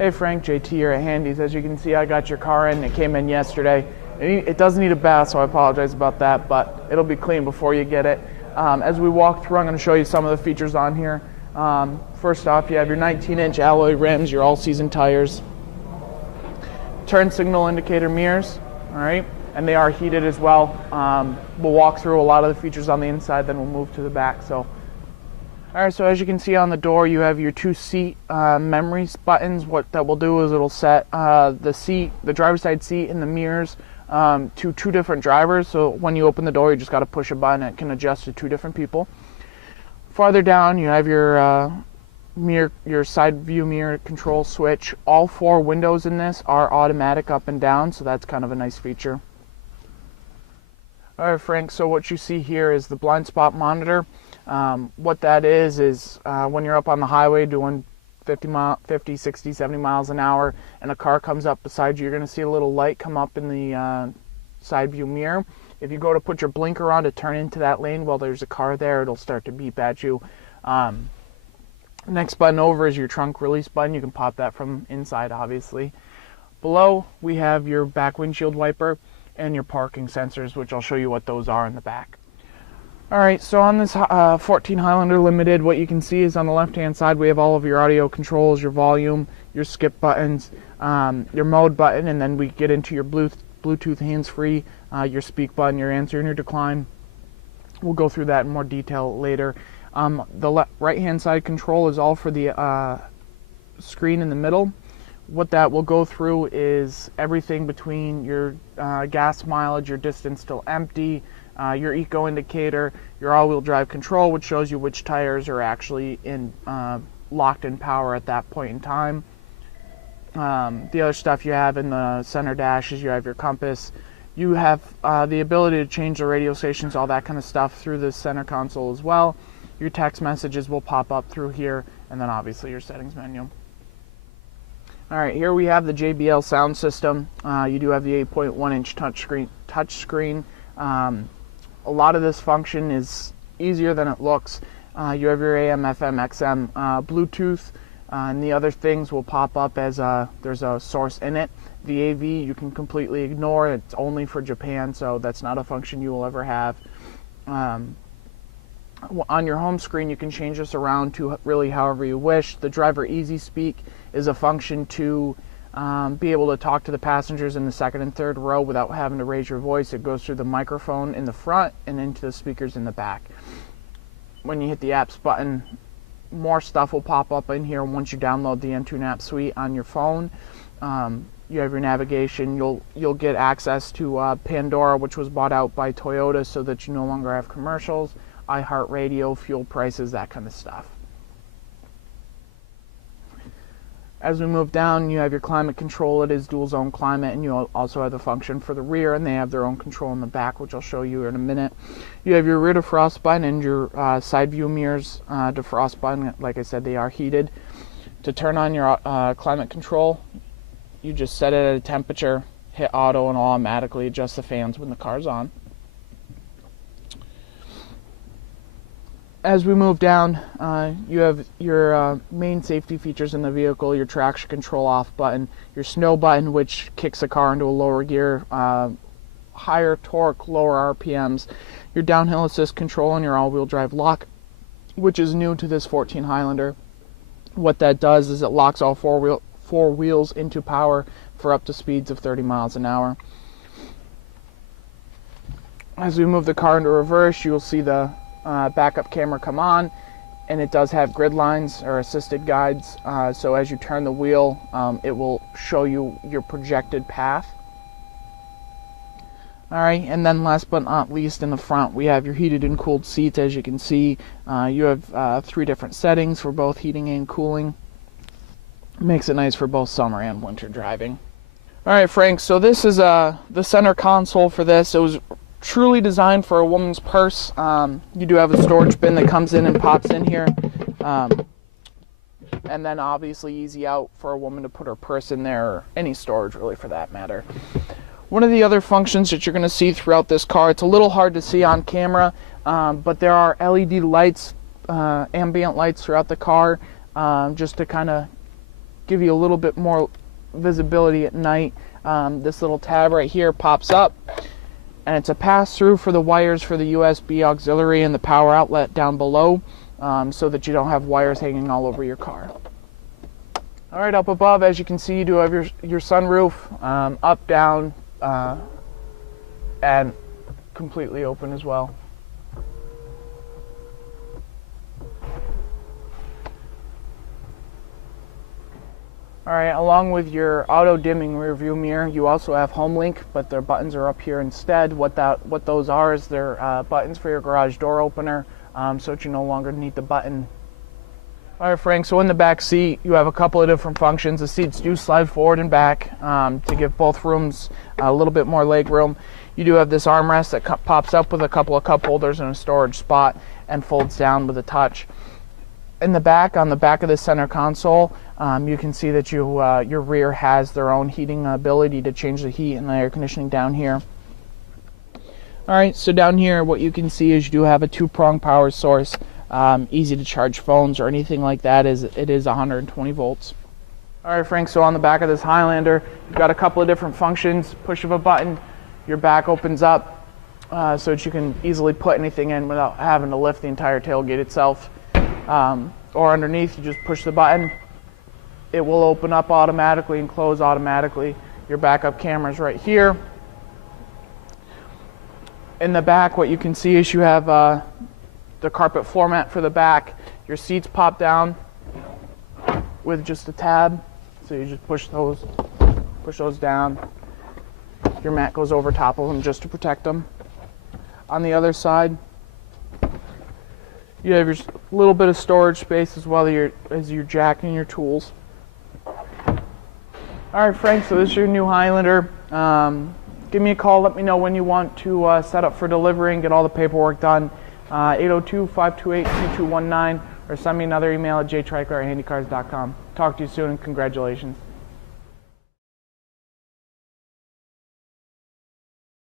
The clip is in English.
Hey Frank, JT here at Handy's. As you can see, I got your car in. It came in yesterday. It does need a bath, so I apologize about that, but it'll be clean before you get it. As we walk through, I'm going to show you some of the features on here. First off, you have your 19-inch alloy rims, your all-season tires, turn signal indicator mirrors, all right, and they are heated as well. We'll walk through a lot of the features on the inside, then we'll move to the back. All right, so as you can see on the door, you have your two seat memory buttons. What that will do is it'll set the driver's side seat and the mirrors to two different drivers. So when you open the door, you just got to push a button. It can adjust to two different people. Farther down, you have your side view mirror control switch. All four windows in this are automatic up and down, so that's kind of a nice feature. All right, Frank, so what you see here is the blind spot monitor. What that is when you're up on the highway doing 50, 60, 70 miles an hour and a car comes up beside you, you're going to see a little light come up in the side view mirror. If you go to put your blinker on to turn into that lane while there's a car there, it'll start to beep at you. Next button over is your trunk release button. You can pop that from inside, obviously. Below, we have your back windshield wiper and your parking sensors, which I'll show you what those are in the back. Alright, so on this 14 Highlander Limited, what you can see is on the left-hand side we have all of your audio controls, your volume, your skip buttons, your mode button, and then we get into your Bluetooth hands-free, your speak button, your answer and your decline. We'll go through that in more detail later. The right-hand side control is all for the screen in the middle. What that will go through is everything between your gas mileage, your distance till empty, your eco indicator, your all-wheel drive control, which shows you which tires are actually locked in power at that point in time. The other stuff you have in the center dash is you have your compass. You have the ability to change the radio stations, all that kind of stuff through the center console as well. Your text messages will pop up through here, and then obviously your settings menu. Alright, here we have the JBL sound system. You do have the 8.1-inch touchscreen. A lot of this function is easier than it looks. You have your AM, FM, XM, Bluetooth, and the other things will pop up as there's a source in it. The AV you can completely ignore. It's only for Japan, so that's not a function you will ever have. On your home screen, you can change this around to really however you wish. The driver easy speak is a function to be able to talk to the passengers in the second and third row without having to raise your voice. It goes through the microphone in the front and into the speakers in the back. When you hit the apps button, more stuff will pop up in here once you download the Entune app suite on your phone. You have your navigation. You'll get access to Pandora, which was bought out by Toyota so that you no longer have commercials, iHeartRadio, fuel prices, that kind of stuff. As we move down, you have your climate control. It is dual zone climate, and you also have the function for the rear, and they have their own control in the back, which I'll show you in a minute. You have your rear defrost button and your side view mirrors defrost button. Like I said, they are heated. To turn on your climate control, you just set it at a temperature, hit auto, and automatically adjust the fans when the car's on. As we move down, you have your main safety features in the vehicle, your traction control off button, your snow button, which kicks the car into a lower gear, higher torque, lower RPMs, your downhill assist control, and your all-wheel drive lock, which is new to this 14 Highlander. What that does is it locks all four wheels into power for up to speeds of 30 miles an hour. As we move the car into reverse, you'll see the backup camera come on, and it does have grid lines or assisted guides, so as you turn the wheel, it will show you your projected path. Alright, and then last but not least, in the front we have your heated and cooled seats. As you can see, you have 3 different settings for both heating and cooling. Makes it nice for both summer and winter driving. Alright Frank, so this is the center console for this. It was truly designed for a woman's purse. You do have a storage bin that comes in and pops in here, and then obviously easy out for a woman to put her purse in there, or any storage really for that matter. One of the other functions that you're going to see throughout this car, it's a little hard to see on camera, but there are LED lights, ambient lights throughout the car, just to kind of give you a little bit more visibility at night. This little tab right here pops up, and it's a pass-through for the wires for the USB auxiliary and the power outlet down below, so that you don't have wires hanging all over your car. All right, up above, as you can see, you do have your sunroof, up, down, and completely open as well. All right, along with your auto dimming rear view mirror, you also have home link, but their buttons are up here instead. What those are is they're buttons for your garage door opener, so that you no longer need the button. All right, Frank, so in the back seat, you have a couple of different functions. The seats do slide forward and back to give both rooms a little bit more leg room. You do have this armrest that pops up with a couple of cup holders and a storage spot and folds down with a touch. In the back, on the back of the center console, you can see that your rear has their own heating ability to change the heat and the air conditioning down here. All right, so down here, what you can see is you do have a 2-prong power source. Easy to charge phones or anything like that. It is 120 volts. All right, Frank, so on the back of this Highlander, you've got a couple of different functions. Push of a button, your back opens up so that you can easily put anything in without having to lift the entire tailgate itself. Or underneath, you just push the button. It will open up automatically and close automatically. Your backup camera is right here. In the back, what you can see is you have the carpet floor mat for the back. Your seats pop down with just a tab, so you just push those down. Your mat goes over top of them just to protect them. On the other side, you have your little bit of storage space as well as your jack and your tools. All right, Frank, so this is your new Highlander. Give me a call. Let me know when you want to set up for delivery and get all the paperwork done. 802-528-2219, or send me another email at jtriker@handycars.com. Talk to you soon, and congratulations.